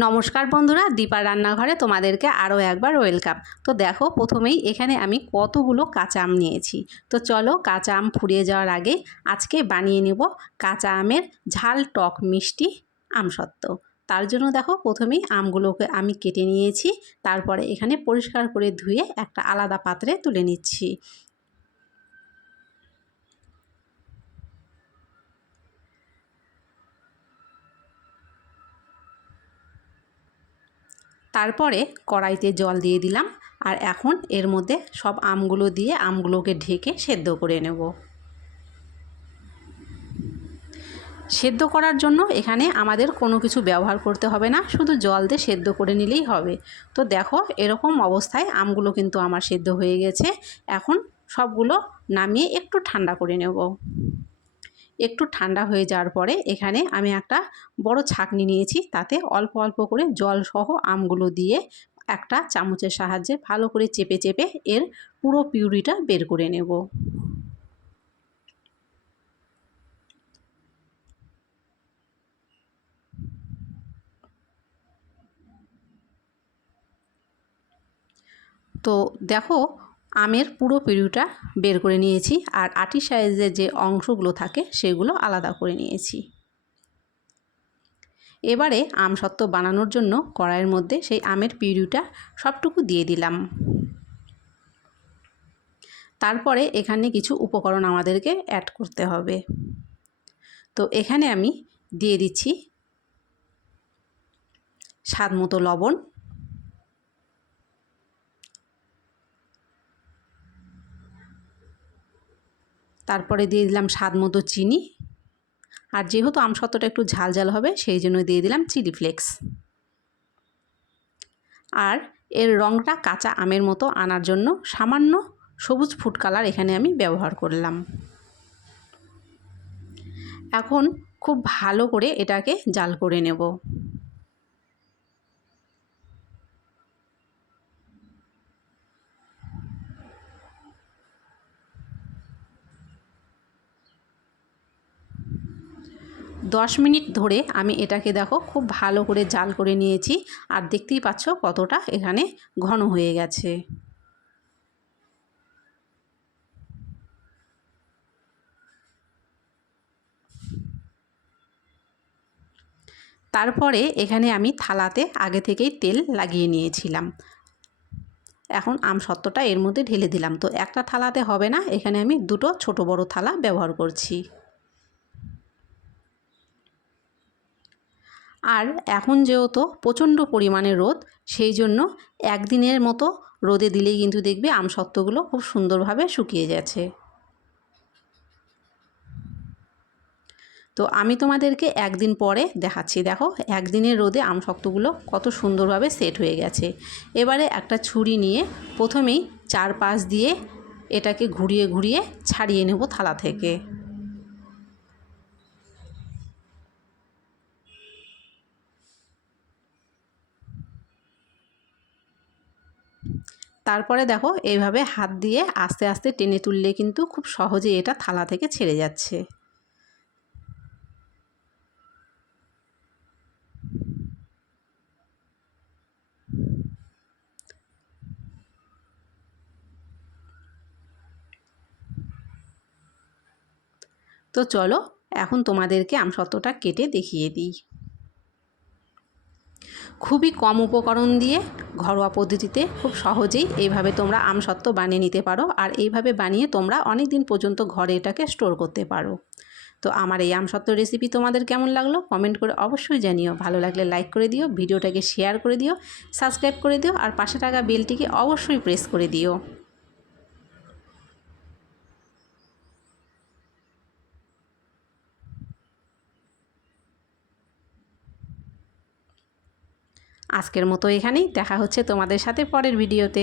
নমস্কার বন্ধুরা, দীপার রান্নাঘরে তোমাদেরকে আরও একবার ওয়েলকাম। তো দেখো, প্রথমেই এখানে আমি কতগুলো কাঁচা আম নিয়েছি। তো চলো, কাঁচা আম ফুরিয়ে যাওয়ার আগে আজকে বানিয়ে নেব কাঁচা আমের ঝাল টক মিষ্টি আমসত্ত্ব। তার জন্য দেখো, প্রথমেই আমগুলোকে আমি কেটে নিয়েছি, তারপরে এখানে পরিষ্কার করে ধুয়ে একটা আলাদা পাত্রে তুলে নিচ্ছি। তারপরে কড়াইতে জল দিয়ে দিলাম, আর এখন এর মধ্যে সব আমগুলো দিয়ে আমগুলোকে ঢেকে সেদ্ধ করে নেব। সেদ্ধ করার জন্য এখানে আমাদের কোনো কিছু ব্যবহার করতে হবে না, শুধু জল দিয়ে সেদ্ধ করে নিলেই হবে। তো দেখো, এরকম অবস্থায় আমগুলো কিন্তু আমার সেদ্ধ হয়ে গেছে। এখন সবগুলো নামিয়ে একটু ঠান্ডা করে নেব। একটু ঠান্ডা হয়ে যাওয়ার পরে এখানে আমি একটা বড় ছাঁকনি নিয়েছি, তাতে অল্প অল্প করে জল সহ আমগুলো দিয়ে একটা চামচের সাহায্যে ভালো করে চেপে চেপে এর পুরো পিউরিটা বের করে নেব। তো দেখো, আমের পুরো পিউরিটা বের করে নিয়েছি, আর আটি সাইজের যে অংশগুলো থাকে সেগুলো আলাদা করে নিয়েছি। এবারে আমসত্ত্ব বানানোর জন্য কড়াইয়ের মধ্যে সেই আমের পিউরিটা সবটুকু দিয়ে দিলাম। তারপরে এখানে কিছু উপকরণ আমাদেরকে অ্যাড করতে হবে। তো এখানে আমি দিয়ে দিচ্ছি স্বাদ মতো লবণ, তারপরে দিয়ে দিলাম স্বাদ মতো চিনি, আর যেহেতু আমসত্ত্বটা একটু ঝাল ঝাল হবে সেই জন্য দিয়ে দিলাম চিলি ফ্লেক্স। আর এর রঙটা কাঁচা আমের মতো আনার জন্য সামান্য সবুজ ফুড কালার এখানে আমি ব্যবহার করলাম। এখন খুব ভালো করে এটাকে জাল করে নেব। দশ মিনিট ধরে আমি এটাকে দেখো খুব ভালো করে জাল করে নিয়েছি, আর দেখতেই পাচ্ছ কতটা এখানে ঘন হয়ে গেছে। তারপরে এখানে আমি থালাতে আগে থেকেই তেল লাগিয়ে নিয়েছিলাম। এখন আমসত্ত্বটা এর মধ্যে ঢেলে দিলাম। তো একটা থালাতে হবে না, এখানে আমি দুটো ছোট বড় থালা ব্যবহার করছি। আর এখন যেহেতু প্রচণ্ড পরিমাণে রোদ, সেই জন্য একদিনের মতো রোদে দিলেই কিন্তু দেখবে আমসত্ত্বগুলো খুব সুন্দরভাবে শুকিয়ে যাচ্ছে। তো আমি তোমাদেরকে একদিন পরে দেখাচ্ছি। দেখো, একদিনের রোদে আমসত্ত্বগুলো কত সুন্দরভাবে সেট হয়ে গেছে। এবারে একটা ছুরি নিয়ে প্রথমেই চারপাশ দিয়ে এটাকে ঘুরিয়ে ঘুরিয়ে ছাড়িয়ে নেব থালা থেকে। তারপরে দেখো, এইভাবে হাত দিয়ে আস্তে আস্তে টেনে তুললে কিন্তু খুব সহজে এটা থালা থেকে ছেড়ে যাচ্ছে। তো চলো, এখন তোমাদেরকে আমসত্ত্বটা কেটে দেখিয়ে দিই। খুবই কম উপকরণ দিয়ে ঘরোয়া পদ্ধতিতে খুব সহজেই এইভাবে তোমরা আমসত্ত্ব বানিয়ে নিতে পারো, আর এইভাবে বানিয়ে তোমরা অনেক দিন পর্যন্ত ঘরে এটাকে স্টোর করতে পারো। তো আমার এই আমসত্ত্ব রেসিপি তোমাদের কেমন লাগলো কমেন্ট করে অবশ্যই জানিও। ভালো লাগলে লাইক করে দিও, ভিডিওটাকে শেয়ার করে দিও, সাবস্ক্রাইব করে দিও, আর পাশে থাকা বেলটিকে অবশ্যই প্রেস করে দিও। আজকের মতো এখানেই, দেখা হচ্ছে তোমাদের সাথে পরের ভিডিওতে।